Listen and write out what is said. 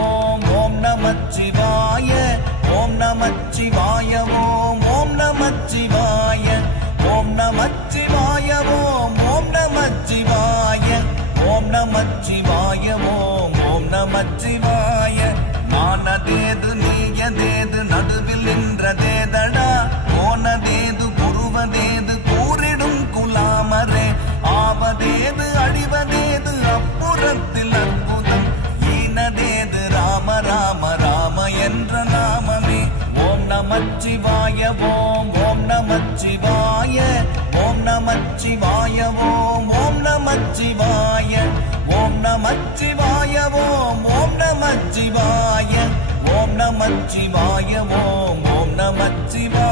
ஓம் ஓம் நமச்சிவாய ஓம் நமச்சிவாய ஓம் ஓம் நமச்சிவாய ஓம் நமச்சிவாய ஓம் ஓம் நமச்சிவாய ஓம் நமச்சிவாய ஓம் ஓம் நமச்சிவாய நானதேது நீயதேது நடுவில் நின்றதேதடா போனதேது புருவதேது கூறிடும் குலாமரே ஆவதேது அழிவதேது அப்புறத்தில் அற்புதம் ஈனதேது ராம ராம ராம என்ற நாமமே ஓம் நமச்சிவாய ஓம் ஓம் நமச்சிவாய ஓம் நமச்சிவாய ஓம் ஓம் நமச்சிவாய ஓம் நமச்சிவாய ஓம் ஓம் நமச்சிவாய ஓம் நமச்சிவாய ஓம் ஓம் நமச்சிவாய